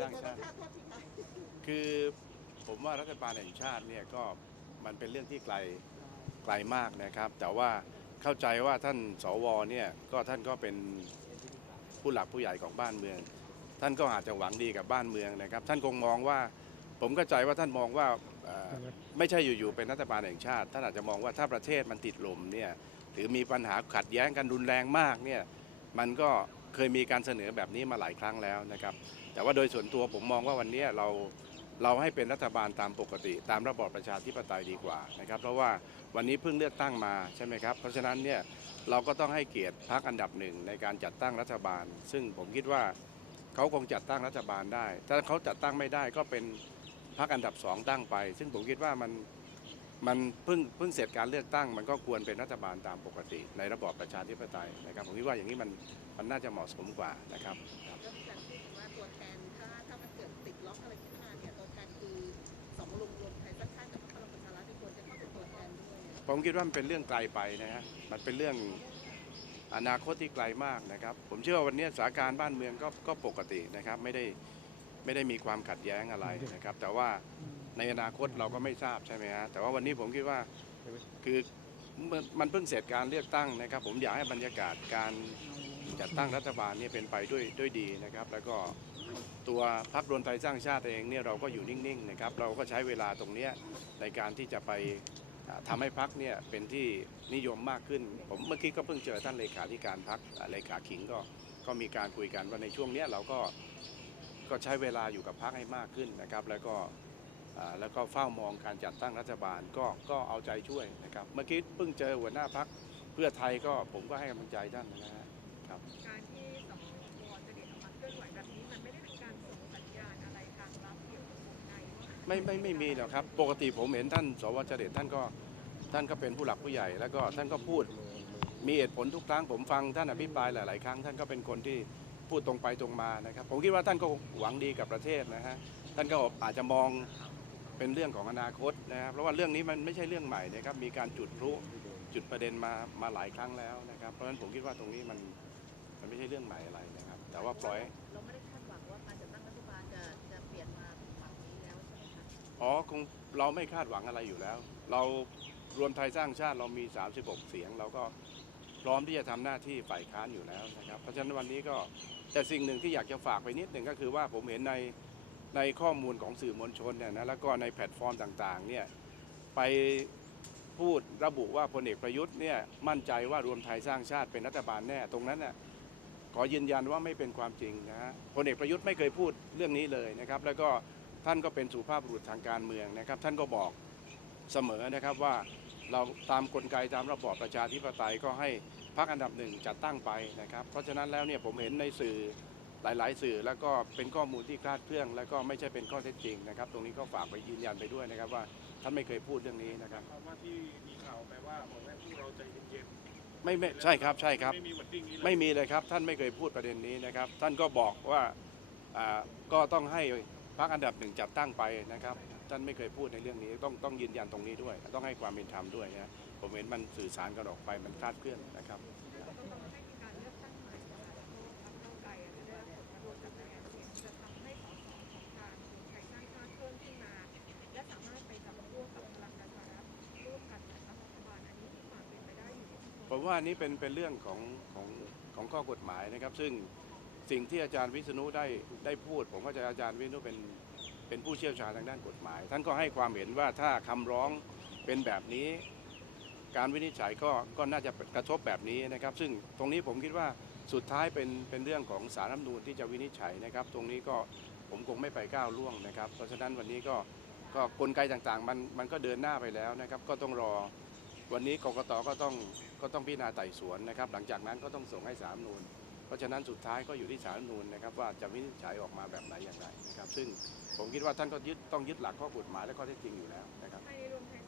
สร้างชาติคือผมว่ารัฐบาลแห่งชาติเนี่ยก็มันเป็นเรื่องที่ไกลไกลมากนะครับ แต่ว่าเข้าใจว่าท่านสวเนี่ยก็ท่านก็เป็นผู้หลักผู้ใหญ่ของบ้านเมือง ท่านก็อาจจะหวังดีกับบ้านเมืองนะครับ ท่านคงมองว่า ผมเข้าใจว่าท่านมองว่าไม่ใช่อยู่ๆเป็นรัฐบาลแห่งชาติ ท่านอาจจะมองว่าถ้าประเทศมันติดลมเนี่ยหรือมีปัญหาขัดแย้งกันรุนแรงมากเนี่ยมันก็ เคยมีการเสนอแบบนี้มาหลายครั้งแล้วนะครับ แต่ว่าโดยส่วนตัวผมมองว่าวันนี้เราเราให้เป็นรัฐบาลตามปกติ ตามระบอบประชาธิปไตยดีกว่านะครับ เพราะว่าวันนี้เพิ่งเลือกตั้งมาใช่ไหมครับ เพราะฉะนั้นเนี่ยเราก็ต้องให้เกียรติพรรคอันดับหนึ่งในการจัดตั้งรัฐบาล ซึ่งผมคิดว่าเขาคงจัดตั้งรัฐบาลได้ ถ้าเขาจัดตั้งไม่ได้ก็เป็นพรรคอันดับสองตั้งไป ซึ่งผมคิดว่ามัน มันเพิ่งเพิ่งเสร็จการเลือกตั้ง มันก็ควรเป็นรัฐบาลตามปกติ ในระบอบประชาธิปไตยนะครับผมคิดว่าอย่างนี้มันมันน่าจะเหมาะสมกว่านะครับก็มีการพูดว่าตัวแทนถ้าถ้ามันเกิดติดล็อกอะไรขึ้นมาเนี่ยตัวแทนคือสองลุงรวมไทยสร้างชาติกับพลังประชารัฐที่ควรจะเข้าเป็นตัวแทนด้วยผมคิดว่ามันเป็นเรื่องไกลไปนะฮะมันเป็นเรื่องอนาคตที่ไกลมากนะครับ ผมเชื่อว่าวันนี้สถานการณ์บ้านเมืองก็ก็ปกตินะครับ ไม่ได้ไม่ได้มีความขัดแย้งอะไรนะครับ แต่ว่า ในอนาคตเราก็ไม่ทราบใช่ไหมฮะแต่ว่าวันนี้ผมคิดว่าคือมันเพิ่งเสร็จการเลือกตั้งนะครับ ผมอยากให้บรรยากาศการจัดตั้งรัฐบาลนี่เป็นไปด้วยด้วยดีนะครับ แล้วก็ตัวพรรครวมไทยสร้างชาติเองเนี่ยเราก็อยู่นิ่งๆนะครับเราก็ใช้เวลาตรงเนี้ยในการที่จะไปอ่าทำให้พักเนี่ยเป็นที่นิยมมากขึ้น ผมเมื่อกี้ก็เพิ่งเจอท่านเลขาธิการพักเลขาขิงก็ก็มีการคุยกันว่าในช่วงเนี้ยเราก็ก็ใช้เวลาอยู่กับพักให้มากขึ้นนะครับ แล้วก็ แล้วก็เฝ้ามองการจัดตั้งรัฐบาลก็ก็เอาใจช่วยนะครับ เมื่อกี้เพิ่งเจอหัวหน้าพักเพื่อไทยก็ผมก็ให้กำลังใจท่านนะฮะครับ การที่สองวจะเด็ดออกมาเคลื่อนไหวแบบนี้มันไม่ได้เป็นการส่งสัญญาณอะไรทางลับเกี่ยวกับวงในว่าไม่ไม่ไม่มีหรอกครับ ปกติผมเห็นท่านสวเจเดชท่านก็ท่านก็เป็นผู้หลักผู้ใหญ่ แล้วก็ท่านก็พูดมีเหตุผลทุกครั้งผมฟังท่านอภิปรายหลาย ๆ ครั้งท่านก็เป็นคนที่พูดตรงไปตรงมานะครับ ผมคิดว่าท่านก็หวังดีกับประเทศนะฮะท่านก็อาจจะมอง เป็นเรื่องของอนาคตนะครับเพราะว่าเรื่องนี้มันไม่ใช่เรื่องใหม่นะครับมีการจุดพลุจุดประเด็นมามาหลายครั้งแล้วนะครับ เพราะฉะนั้นผมคิดว่าตรงนี้มันมันไม่ใช่เรื่องใหม่อะไรนะครับ แต่ว่าปล่อยเราไม่ได้คาดหวังว่าการจัดตั้งรัฐบาลจะจะเปลี่ยนมาเป็นฝั่งนี้แล้วใช่ไหมคะอ๋อคงเราไม่คาดหวังอะไรอยู่แล้ว เรารวมไทยสร้างชาติเรามี 36 เสียงเราก็พร้อมที่จะทำหน้าที่ฝ่ายค้านอยู่แล้วนะครับ เพราะฉะนั้นวันนี้ก็แต่สิ่งหนึ่งที่อยากจะฝากไปนิดหนึ่งก็คือว่าผมเห็นใน ในข้อมูลของสื่อมวลชนเนี่ยนะแล้วก็ในแพลตฟอร์มต่างๆเนี่ยไปพูดระบุว่าพลเอกประยุทธ์เนี่ยมั่นใจว่ารวมไทยสร้างชาติเป็นรัฐบาลแน่ตรงนั้นน่ะขอยืนยันว่าไม่เป็นความจริงนะฮะพลเอกประยุทธ์ไม่เคยพูดเรื่องนี้เลยนะครับ แล้วก็ท่านก็เป็นสุภาพบุรุษทางการเมืองนะครับ ท่านก็บอกเสมอนะครับว่าเราตามกลไกตามระบอบประชาธิปไตยก็ให้พรรคอันดับหนึ่งจัดตั้งไปนะครับ เพราะฉะนั้นแล้วเนี่ยผมเห็นในสื่อ หลาย ๆ สื่อแล้วก็เป็นข้อมูลที่คลาดเคลื่อนแล้วก็ไม่ใช่เป็นข้อเท็จจริงนะครับ ตรงนี้ก็ฝากไปยืนยันไปด้วยนะครับว่าท่านไม่เคยพูดเรื่องนี้นะครับคำว่าที่มีข่าวไปว่าบอกให้พวกเราใจเย็นไม่ไม่ใช่ครับใช่ๆครับ ไม่มีวอร์ดดิ้งนี้เลยไม่มีเลยครับ ท่านไม่เคยพูดประเด็นนี้นะครับ ท่านก็บอกว่าอ่าก็ต้องให้พรรคอันดับหนึ่งจัดตั้งไปนะครับ ท่านไม่เคยพูดในเรื่องนี้ ต้องต้องยืนยันตรงนี้ด้วย ต้องให้ความเป็นธรรมด้วยนะผมเห็นมันสื่อสารกันออกไปมันคลาดเคลื่อนนะครับ ผมว่านี้เป็นเป็นเรื่องของของของข้อกฎหมายนะครับ ซึ่งสิ่งที่อาจารย์วิษณุได้ได้พูด ผมก็จะอาจารย์วิษณุเป็นเป็นผู้เชี่ยวชาญทางด้านกฎหมาย ท่านก็ให้ความเห็นว่าถ้าคำร้องเป็นแบบนี้ การวินิจฉัยก็ก็น่าจะกระทบแบบนี้นะครับ ซึ่งตรงนี้ผมคิดว่าสุดท้ายเป็นเป็นเรื่องของสารรัฐมนูญที่จะวินิจฉัยนะครับ ตรงนี้ก็ผมคงไม่ไปก้าวล่วงนะครับ เพราะฉะนั้นวันนี้ก็ก็กลไกต่างๆ มันมันก็เดินหน้าไปแล้วนะครับ ก็ต้องรอ วันนี้กรกตก็ต้องก็ต้องพิจารณาไต่สวนนะครับ หลังจากนั้นก็ต้องส่งให้สารฐธรรมนูนเพราะฉะนั้นสุดท้ายก็อยู่ที่สารฐธรรมนูนนะครับว่าจะวินิจฉัยออกมาแบบไหนอย่างไรนะครับ ซึ่งผมคิดว่าท่านก็ยึดต้องยึดหลักข้อกฎหมายและข้อเท็จจริงอยู่แล้วนะครับให้รวมไทย